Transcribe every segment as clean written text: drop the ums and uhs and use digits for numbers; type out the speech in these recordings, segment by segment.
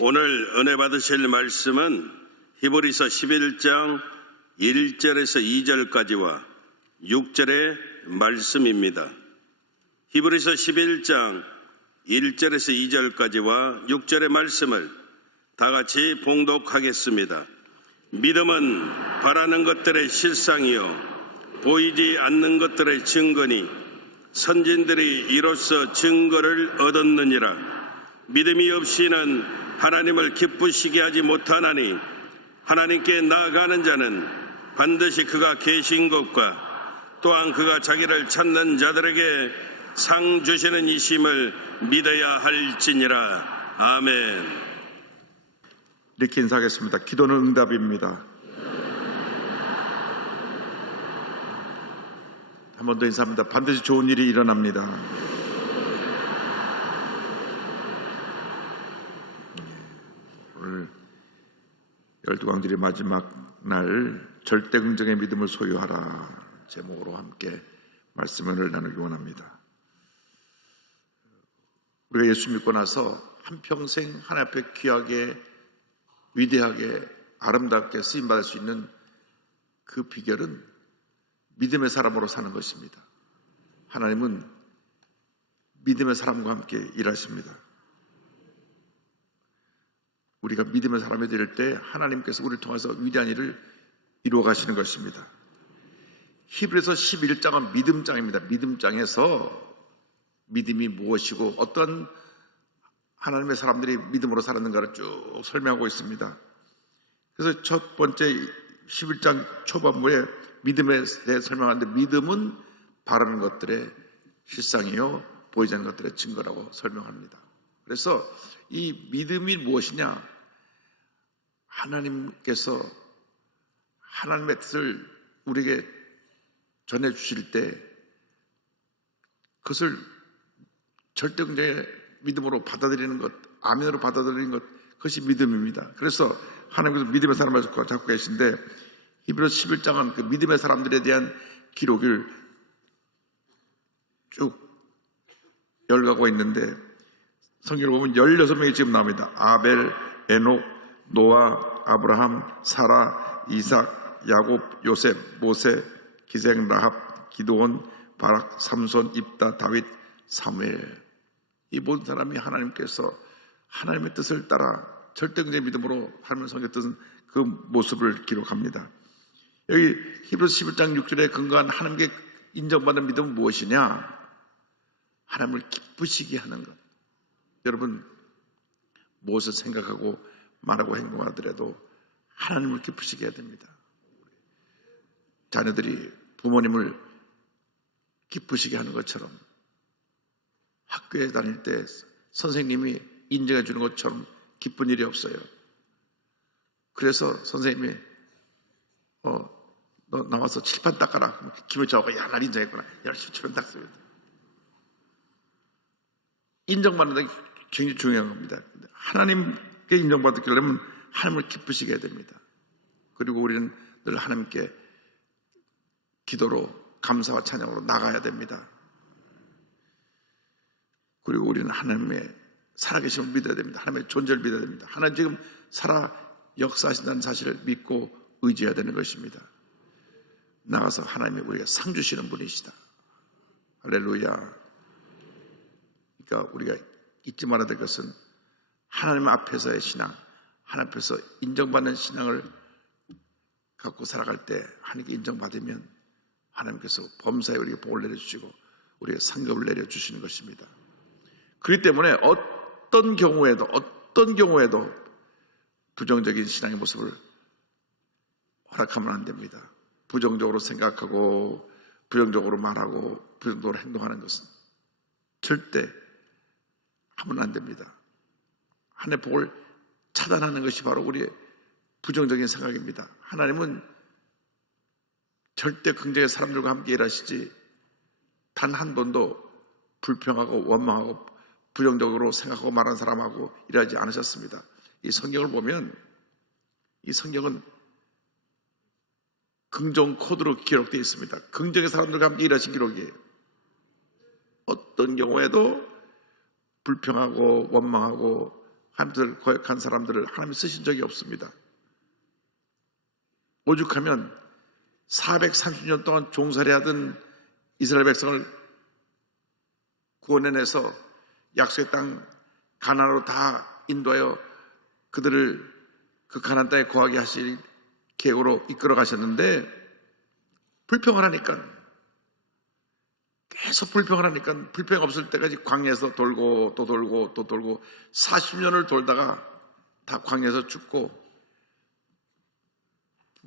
오늘 은혜 받으실 말씀은 히브리서 11장 1절에서 2절까지와 6절의 말씀입니다. 히브리서 11장 1절에서 2절까지와 6절의 말씀을 다 같이 봉독하겠습니다. 믿음은 바라는 것들의 실상이요 보이지 않는 것들의 증거니 선진들이 이로써 증거를 얻었느니라. 믿음이 없이는 하나님을 기쁘시게 하지 못하나니 하나님께 나아가는 자는 반드시 그가 계신 것과 또한 그가 자기를 찾는 자들에게 상 주시는 이심을 믿어야 할지니라. 아멘. 이렇게 인사하겠습니다. 기도는 응답입니다. 한 번 더 인사합니다. 반드시 좋은 일이 일어납니다. 오늘 12광절의 마지막 날 절대 긍정의 믿음을 소유하라 제목으로 함께 말씀을 나누기 원합니다. 우리가 예수 믿고 나서 한평생 하나님 앞에 귀하게 위대하게 아름답게 쓰임받을 수 있는 그 비결은 믿음의 사람으로 사는 것입니다. 하나님은 믿음의 사람과 함께 일하십니다. 우리가 믿음의 사람이 될 때 하나님께서 우리를 통해서 위대한 일을 이루어 가시는 것입니다. 히브리서 11장은 믿음장입니다. 믿음장에서 믿음이 무엇이고 어떤 하나님의 사람들이 믿음으로 살았는가를 쭉 설명하고 있습니다. 그래서 첫 번째 11장 초반부에 믿음에 대해 설명하는데 믿음은 바라는 것들의 실상이요 보이지 않는 것들의 증거라고 설명합니다. 그래서 이 믿음이 무엇이냐? 하나님께서 하나님의 뜻을 우리에게 전해주실 때 그것을 절대긍정의 믿음으로 받아들이는 것, 아멘으로 받아들이는 것, 그것이 믿음입니다. 그래서 하나님께서 믿음의 사람을 잡고 계신데 히브리서 11장은 그 믿음의 사람들에 대한 기록을 쭉 열가고 있는데 성경을 보면 16명이 지금 나옵니다. 아벨, 에녹, 노아, 아브라함, 사라, 이삭, 야곱, 요셉, 모세, 기생, 라합, 기드온, 바락, 삼손, 입다, 다윗, 사무엘. 이 모든 사람이 하나님께서 하나님의 뜻을 따라 절대긍정의 믿음으로 하나님의 성경 뜻은 그 모습을 기록합니다. 여기 히브리서 11장 6절에 근거한 하나님께 인정받는 믿음은 무엇이냐? 하나님을 기쁘시게 하는 것. 여러분 무엇을 생각하고 말하고 행동하더라도 하나님을 기쁘시게 해야 됩니다. 자녀들이 부모님을 기쁘시게 하는 것처럼 학교에 다닐 때 선생님이 인정해 주는 것처럼 기쁜 일이 없어요. 그래서 선생님이 너 나와서 칠판 닦아라. 기분 좋아하고 야, 날 인정했구나. 열심히 칠판 닦습니다. 인정받는 게 굉장히 중요한 겁니다. 하나님께 인정받기 위해서는 하나님을 기쁘시게 해야 됩니다. 그리고 우리는 늘 하나님께 기도로 감사와 찬양으로 나가야 됩니다. 그리고 우리는 하나님의 살아계심을 믿어야 됩니다. 하나님의 존재를 믿어야 됩니다. 하나님 지금 살아 역사하신다는 사실을 믿고 의지해야 되는 것입니다. 나가서 하나님이 우리가 상 주시는 분이시다. 할렐루야. 그러니까 우리가 잊지 말아야 될 것은 하나님 앞에서의 신앙, 하나님 앞에서 인정받는 신앙을 갖고 살아갈 때 하나님께 인정받으면 하나님께서 범사에 우리에게 복을 내려주시고 우리에게 상급을 내려주시는 것입니다. 그렇기 때문에 어떤 경우에도 부정적인 신앙의 모습을 허락하면 안 됩니다. 부정적으로 생각하고 부정적으로 말하고 부정적으로 행동하는 것은 절대 하면 안 됩니다. 하나님의 복을 차단하는 것이 바로 우리의 부정적인 생각입니다. 하나님은 절대 긍정의 사람들과 함께 일하시지 단 한 번도 불평하고 원망하고 부정적으로 생각하고 말하는 사람하고 일하지 않으셨습니다. 이 성경을 보면 이 성경은 긍정 코드로 기록되어 있습니다. 긍정의 사람들과 함께 일하신 기록이에요. 어떤 경우에도 불평하고 원망하고 하나님을 거역한 사람들을 하나님이 쓰신 적이 없습니다. 오죽하면 430년 동안 종살이하던 이스라엘 백성을 구원해내서 약속의 땅 가나안으로 다 인도하여 그들을 그 가나안 땅에 거하게 하실 계획으로 이끌어 가셨는데, 불평을 하니까, 계속 불평을 하니까, 불평 없을 때까지 광야에서 돌고 또 돌고 또 돌고 40년을 돌다가 다 광야에서 죽고,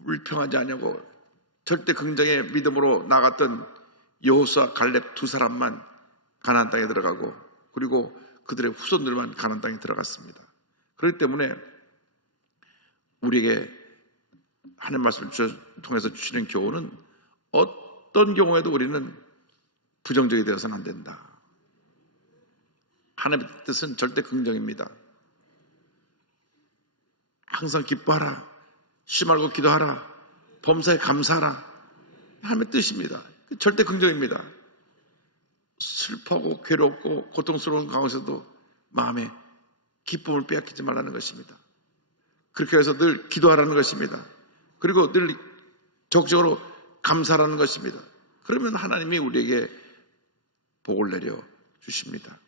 불평하지 않냐고 절대 긍정의 믿음으로 나갔던 여호수아 갈렙 두 사람만 가나안 땅에 들어가고, 그리고 그들의 후손들만 가나안 땅에 들어갔습니다. 그렇기 때문에 우리에게 하나님 말씀을 통해서 주시는 교훈은, 어떤 경우에도 우리는 부정적이 되어서는 안 된다. 하나님의 뜻은 절대 긍정입니다. 항상 기뻐하라, 쉬지 말고 기도하라, 범사에 감사하라, 하나님의 뜻입니다. 절대 긍정입니다. 슬퍼하고 괴롭고 고통스러운 가운데서도 마음에 기쁨을 빼앗기지 말라는 것입니다. 그렇게 해서 늘 기도하라는 것입니다. 그리고 늘 적극적으로 감사하라는 것입니다. 그러면 하나님이 우리에게 복을 내려 주십니다.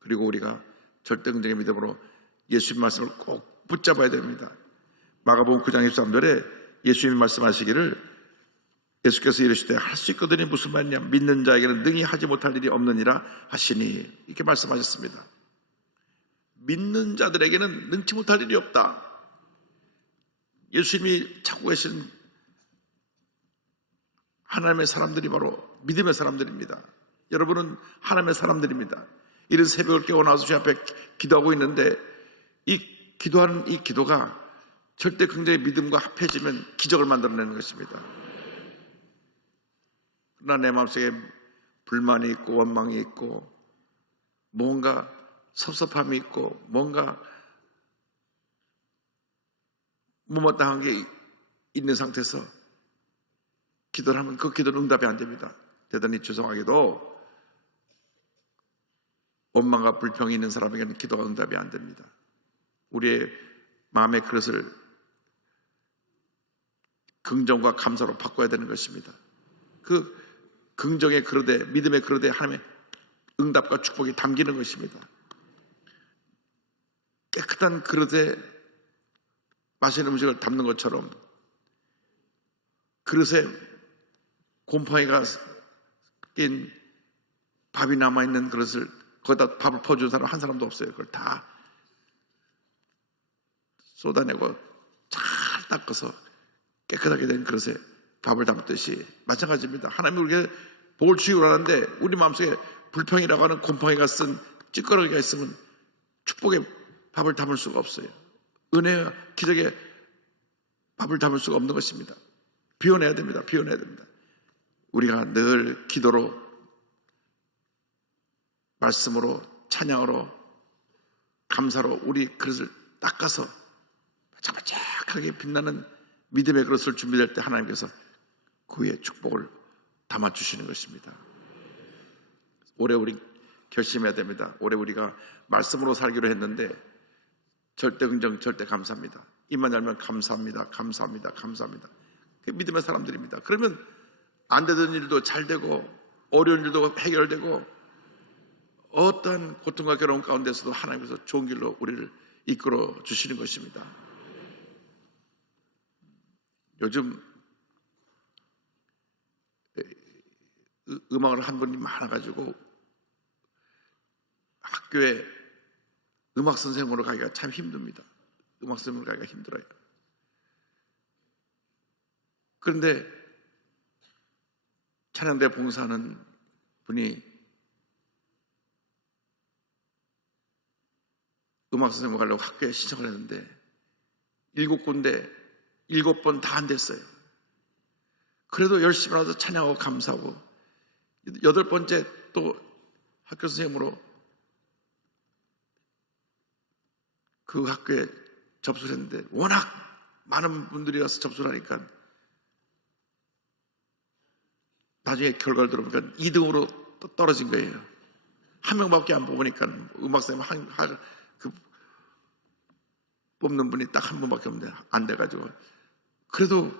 그리고 우리가 절대 긍정의 믿음으로 예수님 말씀을 꼭 붙잡아야 됩니다. 마가복음 9장 23절에 예수님이 말씀하시기를, 예수께서 이르시되 할 수 있거든이 무슨 말이냐, 믿는 자에게는 능히 하지 못할 일이 없느니라 하시니, 이렇게 말씀하셨습니다. 믿는 자들에게는 능치 못할 일이 없다. 예수님이 찾고 계신 하나님의 사람들이 바로 믿음의 사람들입니다. 여러분은 하나님의 사람들입니다. 이른 새벽을 깨워 나와서 주님 앞에 기도하고 있는데, 이 기도하는 이 기도가 절대 긍정의 믿음과 합해지면 기적을 만들어내는 것입니다. 그러나 내 마음속에 불만이 있고 원망이 있고 뭔가 섭섭함이 있고 뭔가 못마땅한 게 있는 상태에서 기도를 하면 그 기도는 응답이 안 됩니다. 대단히 죄송하게도 원망과 불평이 있는 사람에게는 기도가 응답이 안 됩니다. 우리의 마음의 그릇을 긍정과 감사로 바꿔야 되는 것입니다. 그 긍정의 그릇에, 믿음의 그릇에 하나님의 응답과 축복이 담기는 것입니다. 깨끗한 그릇에 맛있는 음식을 담는 것처럼 그릇에 곰팡이가 낀 밥이 남아있는 그릇을 거기다 밥을 퍼주는 사람 한 사람도 없어요. 그걸 다 쏟아내고 잘 닦아서 깨끗하게 된 그릇에 밥을 담듯이 마찬가지입니다. 하나님이 우리에게 복을 주기로 하는데 우리 마음속에 불평이라고 하는 곰팡이가 쓴 찌꺼러기가 있으면 축복의 밥을 담을 수가 없어요. 은혜와 기적의 밥을 담을 수가 없는 것입니다. 비워내야 됩니다. 비워내야 됩니다. 우리가 늘 기도로, 말씀으로, 찬양으로, 감사로 우리 그릇을 닦아서 바짝바짝하게 빛나는 믿음의 그릇을 준비될 때 하나님께서 그 위에 축복을 담아주시는 것입니다. 올해 우리 결심해야 됩니다. 올해 우리가 말씀으로 살기로 했는데 절대 긍정, 절대 감사합니다. 입만 열면 감사합니다, 감사합니다, 감사합니다. 그게 믿음의 사람들입니다. 그러면 안 되던 일도 잘 되고 어려운 일도 해결되고 어떠한 고통과 괴로움 가운데서도 하나님께서 좋은 길로 우리를 이끌어 주시는 것입니다. 요즘 음악을 한 분이 많아가지고 학교에 음악 선생님으로 가기가 참 힘듭니다. 음악 선생님으로 가기가 힘들어요. 그런데 찬양대 봉사하는 분이 음악 선생님으로 가려고 학교에 신청을 했는데 7군데 7번 다 안 됐어요. 그래도 열심히 와서 찬양하고 감사하고 8번째 또 학교 선생님으로 그 학교에 접수를 했는데 워낙 많은 분들이 와서 접수를 하니까 나중에 결과를 들어보니까 2등으로 또 떨어진 거예요. 한 명밖에 안 뽑으니까 음악선생님 뽑는 분이 딱 한 분밖에 없는데 안 돼가지고, 그래도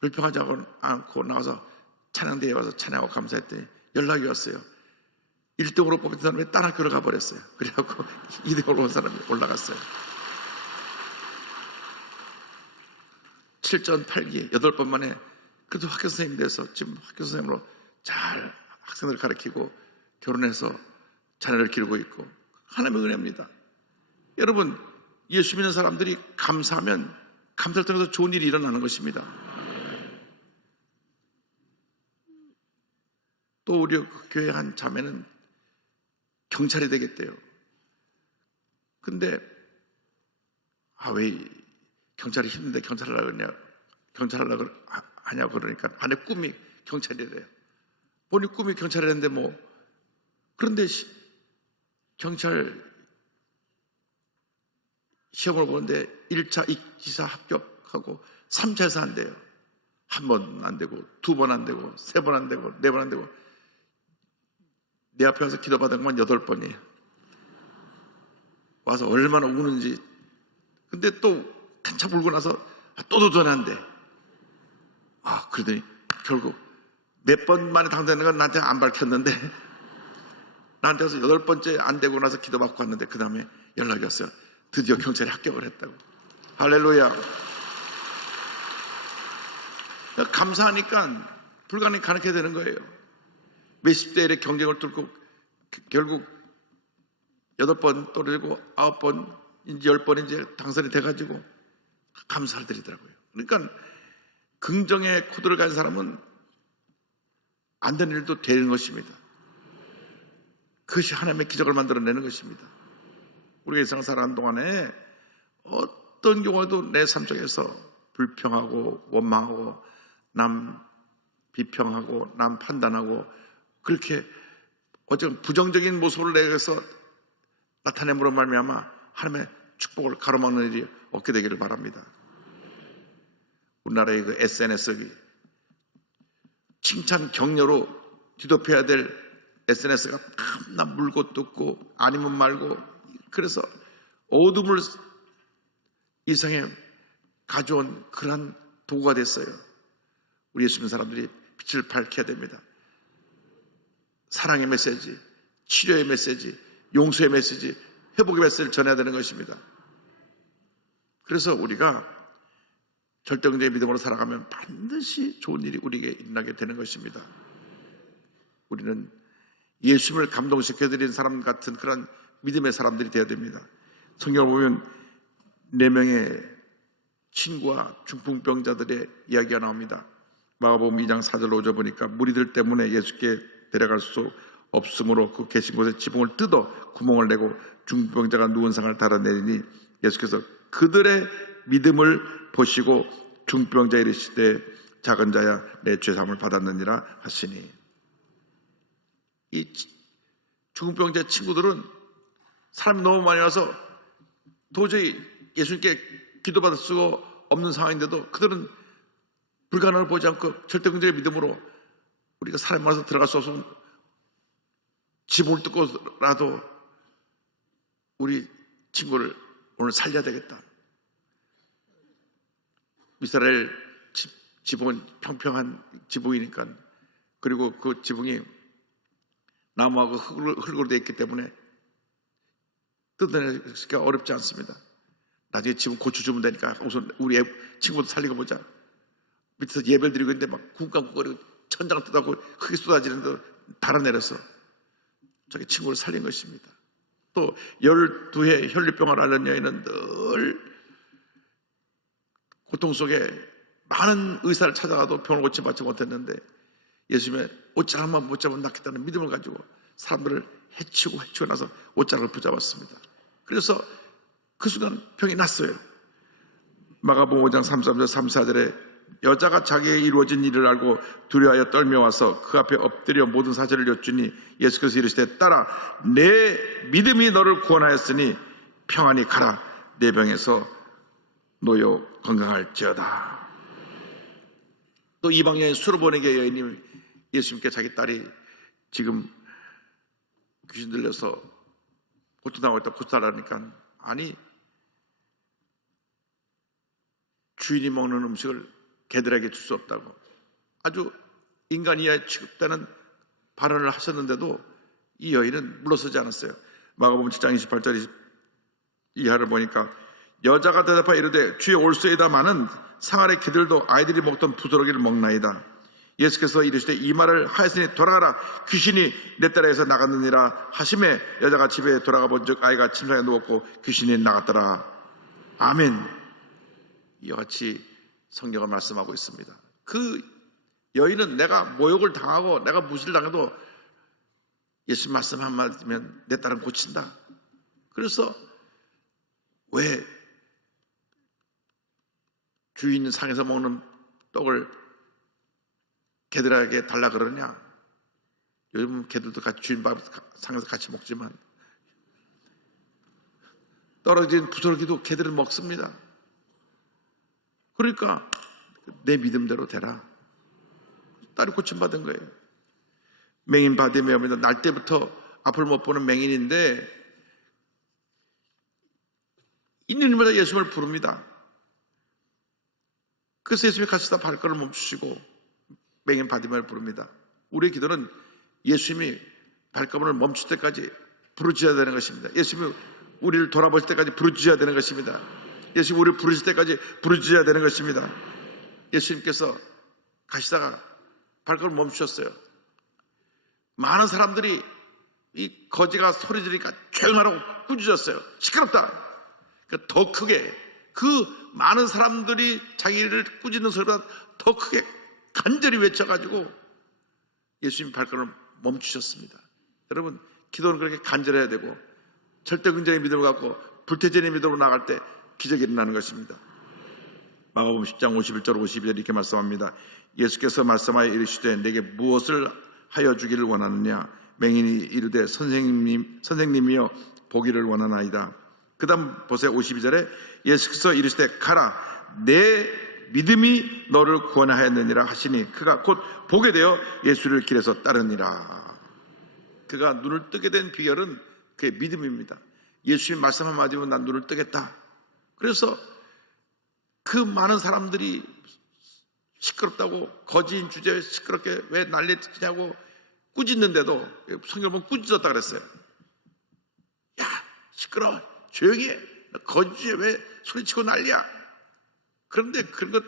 불평하지 않고 나가서 찬양대회에 와서 찬양하고 감사했더니 연락이 왔어요. 1등으로 뽑힌 사람이 다른 학교로 가버렸어요. 그래갖고 2등으로 온 사람이 올라갔어요. 7전 8기 8번 만에 그래도 학교 선생님이 돼서 지금 학교 선생님으로 잘 학생들을 가르치고 결혼해서 자녀를 기르고 있고, 하나님의 은혜입니다. 여러분, 예수 믿는 사람들이 감사하면 감사를 통해서 좋은 일이 일어나는 것입니다. 또 우리 교회 한 자매는 경찰이 되겠대요. 근데 왜 경찰이 힘든데 경찰하려고 하냐고 그러니까 아내 꿈이 경찰이래요. 본인 꿈이 경찰이랬는데 그런데 경찰 시험을 보는데 1차 2기사 합격하고 3차에서 안 돼요. 한 번 안 되고, 2번 안 되고, 3번 안 되고, 4번 안 되고, 내 앞에 와서 기도받은 건 8번이에요. 와서 얼마나 우는지. 근데 또 한참 울고 나서 또 도전한대. 그러더니 결국 몇 번 만에 당선되는 건 나한테 안 밝혔는데, 나한테 와서 8번째 안 되고 나서 기도받고 갔는데 그 다음에 연락이 왔어요. 드디어 경찰에 합격을 했다고. 할렐루야. 감사하니까 불가능이 가능하게 되는 거예요. 몇십 대 1의 경쟁을 뚫고 결국 8번 떨어지고 9번, 이제 10번 이제 당선이 돼가지고 감사를 드리더라고요. 그러니까 긍정의 코드를 가진 사람은 안 되는 일도 되는 것입니다. 그것이 하나님의 기적을 만들어내는 것입니다. 우리가 이 세상 살아가는 동안에 어떤 경우에도 내 삶 속에서 불평하고 원망하고 남 비평하고 남 판단하고 그렇게 어쨌든 부정적인 모습을 내서 나타냄으로 말미암아 하나님의 축복을 가로막는 일이 없게 되기를 바랍니다. 우리나라의 그 SNS가 칭찬 격려로 뒤덮여야 될 SNS가 탐나 물고 뜯고 아니면 말고, 그래서 어둠을 이 세상에 가져온 그러한 도구가 됐어요. 우리 예수 믿는 사람들이 빛을 밝혀야 됩니다. 사랑의 메시지, 치료의 메시지, 용서의 메시지, 회복의 메시지를 전해야 되는 것입니다. 그래서 우리가 절대적인 믿음으로 살아가면 반드시 좋은 일이 우리에게 일어나게 되는 것입니다. 우리는 예수님을 감동시켜드리는 사람 같은 그런 믿음의 사람들이 되어야 됩니다. 성경을 보면 4명의 친구와 중풍병자들의 이야기가 나옵니다. 마가복음 2장 4절로 5절 보니까 무리들 때문에 예수께 데려갈 수 없으므로 그 계신 곳에 지붕을 뜯어 구멍을 내고 중풍병자가 누운 상을 달아내리니 예수께서 그들의 믿음을 보시고 중풍병자에 이르시되 작은 자야 내 죄사함을 받았느니라 하시니, 이 중풍병자 친구들은 사람이 너무 많이 와서 도저히 예수님께 기도받을 수가 없는 상황인데도 그들은 불가능을 보지 않고 절대적인 믿음으로 우리가 사람이 많아서 들어갈 수 없으면 지붕을 뜯고라도 우리 친구를 오늘 살려야 되겠다. 이스라엘 지붕은 평평한 지붕이니까, 그리고 그 지붕이 나무하고 흙으로 되어 있기 때문에 뜯어내기가 어렵지 않습니다. 나중에 지붕 고쳐주면 되니까 우선 우리 친구도 살리고 보자. 밑에서 예배를 드리고 있는데 막 쿵쾅쿵거리고 천장 뜯어고 흙이 쏟아지는데 달아내려서 저기 친구를 살린 것입니다. 또 12해 혈류병을 앓는 여인은 늘 고통 속에 많은 의사를 찾아가도 병을 고침받지 못했는데 예수님의 옷자락만 붙잡으면 낫겠다는 믿음을 가지고 사람들을 해치고 나서 옷자락을 붙잡았습니다. 그래서 그 순간 병이 났어요. 마가복음 5장 33절 34절에 여자가 자기의 이루어진 일을 알고 두려워하여 떨며와서 그 앞에 엎드려 모든 사실을 여쭈니 예수께서 이르시되 딸아 내 믿음이 너를 구원하였으니 평안히 가라 내 병에서 놓여 건강할지어다. 또 이방 여인 수르보네게 여인이 예수님께 자기 딸이 지금 귀신 들려서 고쳐나가고 있다 고쳐달라니까 아니 주인이 먹는 음식을 개들에게 줄 수 없다고 아주 인간 이하에 취급되는 발언을 하셨는데도 이 여인은 물러서지 않았어요. 마가복음 7장 28절 이하를 보니까 여자가 대답하여 이르되 주의 올소이다마는 상 아래 개들도 아이들이 먹던 부스러기를 먹나이다. 예수께서 이르시되 이 말을 하였으니 돌아가라 귀신이 내 딸에게서 나갔느니라 하심에 여자가 집에 돌아가 본즉 아이가 침상에 누웠고 귀신이 나갔더라. 아멘. 이와 같이 성경은 말씀하고 있습니다. 그 여인은 내가 모욕을 당하고 내가 무시를 당해도 예수 말씀 한마디면 내 딸은 고친다. 그래서 왜 주인 상에서 먹는 떡을 개들에게 달라 그러냐? 요즘 개들도 같이 주인 밥 상에서 같이 먹지만 떨어진 부스러기도 개들은 먹습니다. 그러니까 내 믿음대로 되라. 딸이 고침받은 거예요. 맹인 바디메오입니다. 날 때부터 앞을 못 보는 맹인인데 있는 일마다 예수님을 부릅니다. 그래서 예수님이 가시다 발걸음을 멈추시고 맹인 바디메오를 부릅니다. 우리의 기도는 예수님이 발걸음을 멈출 때까지 부르짖어야 되는 것입니다. 예수님이 우리를 돌아보실 때까지 부르짖어야 되는 것입니다. 예수님이 우리를 부르실 때까지 부르짖어야 되는 것입니다. 예수님께서 가시다가 발걸음을 멈추셨어요. 많은 사람들이 이 거지가 소리 지르니까 조용하라고 꾸짖었어요. 시끄럽다. 그러니까 더 크게 그 많은 사람들이 자기를 꾸짖는 소리보다 더 크게 간절히 외쳐가지고 예수님 발걸음을 멈추셨습니다. 여러분 기도는 그렇게 간절해야 되고 절대 긍정의 믿음을 갖고 불태전의 믿음으로 나갈 때 기적이 일어나는 것입니다. 마가복음 10장 51절 52절 이렇게 말씀합니다. 예수께서 말씀하여 이르시되 내게 무엇을 하여 주기를 원하느냐? 맹인이 이르되 선생님이여 보기를 원하나이다. 그 다음 보세요. 52절에 예수께서 이르시되 가라 내 믿음이 너를 구원하였느니라 하시니 그가 곧 보게 되어 예수를 길에서 따르니라. 그가 눈을 뜨게 된 비결은 그의 믿음입니다. 예수님 말씀 한마디면 난 눈을 뜨겠다. 그래서 그 많은 사람들이 시끄럽다고 거지인 주제에 시끄럽게 왜 난리치냐고 꾸짖는데도 성경 보면 꾸짖었다 그랬어요. 야 시끄러워 조용히 해. 거지에 왜 소리치고 난리야. 그런데 그런 것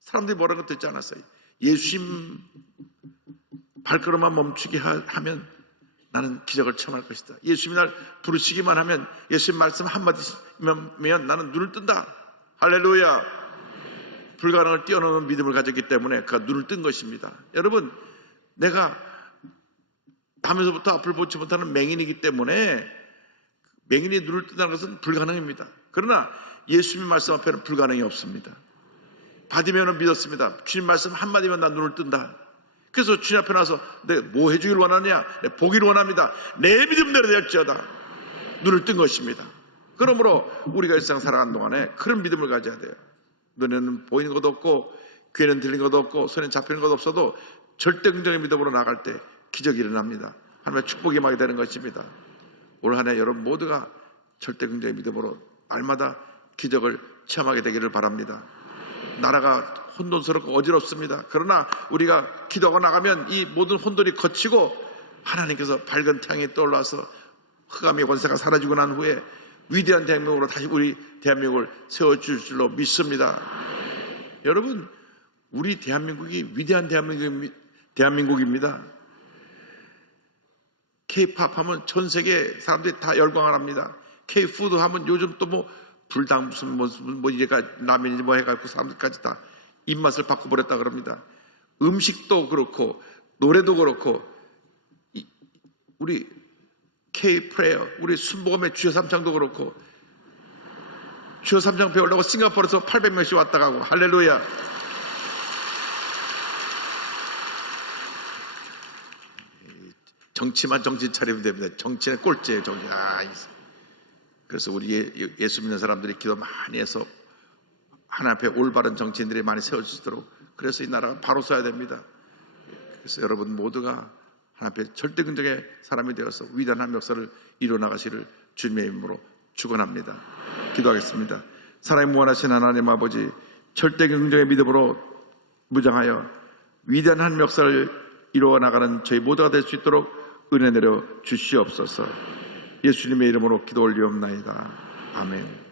사람들이 뭐라는 것 듣지 않았어요. 예수님 발걸음만 멈추게 하면 나는 기적을 체험할 것이다. 예수님이 날 부르시기만 하면 예수님 말씀 한마디면 나는 눈을 뜬다. 할렐루야. 불가능을 뛰어넘는 믿음을 가졌기 때문에 그가 눈을 뜬 것입니다. 여러분 내가 밤에서부터 앞을 보지 못하는 맹인이기 때문에 맹인이 눈을 뜬다는 것은 불가능입니다. 그러나 예수님 말씀 앞에는 불가능이 없습니다. 바디메오는 믿었습니다. 주님 말씀 한마디면 난 눈을 뜬다. 그래서 주님 앞에 나서 내가 뭐 해주길 원하느냐? 내가 보기를 원합니다. 내 믿음대로 될지어다. 눈을 뜬 것입니다. 그러므로 우리가 일상 살아가는 동안에 그런 믿음을 가져야 돼요. 눈에는 보이는 것도 없고 귀에는 들리는 것도 없고 손에 잡히는 것도 없어도 절대 긍정의 믿음으로 나갈 때 기적이 일어납니다. 하나님의 축복이 임하게 되는 것입니다. 올 한 해 여러분 모두가 절대 긍정의 믿음으로 날마다 기적을 체험하게 되기를 바랍니다. 나라가 혼돈스럽고 어지럽습니다. 그러나 우리가 기도하고 나가면 이 모든 혼돈이 거치고 하나님께서 밝은 태양이 떠올라서 흑암의 권세가 사라지고 난 후에 위대한 대한민국으로 다시 우리 대한민국을 세워줄 줄로 믿습니다. 여러분 우리 대한민국이 위대한 대한민국입니다. K-팝 하면 전 세계 사람들이 다 열광을 합니다. K-푸드 하면 요즘 또 뭐 불닭 무슨 이래가 라면인지 뭐 해가지고 사람들까지 다 입맛을 바꿔버렸다 그럽니다. 음식도 그렇고 노래도 그렇고 우리 K-프레어 우리 순복음의 주여 삼창도 그렇고 주여 삼창 배우려고 싱가포르에서 800명씩 왔다 가고 할렐루야. 정치만 정신 차리면 됩니다. 정치는 꼴찌예요. 그래서 우리 예수 믿는 사람들이 기도 많이 해서 하나님 앞에 올바른 정치인들이 많이 세워지도록 그래서 이 나라가 바로 서야 됩니다. 그래서 여러분 모두가 하나님 앞에 절대 긍정의 사람이 되어서 위대한 역사를 이루어나가시를 주님의 이름으로 축원합니다. 기도하겠습니다. 사랑의 무한하신 하나님 아버지, 절대 긍정의 믿음으로 무장하여 위대한 한 역사를 이루어나가는 저희 모두가 될 수 있도록 은혜 내려 주시옵소서. 예수님의 이름으로 기도 올리옵나이다. 아멘.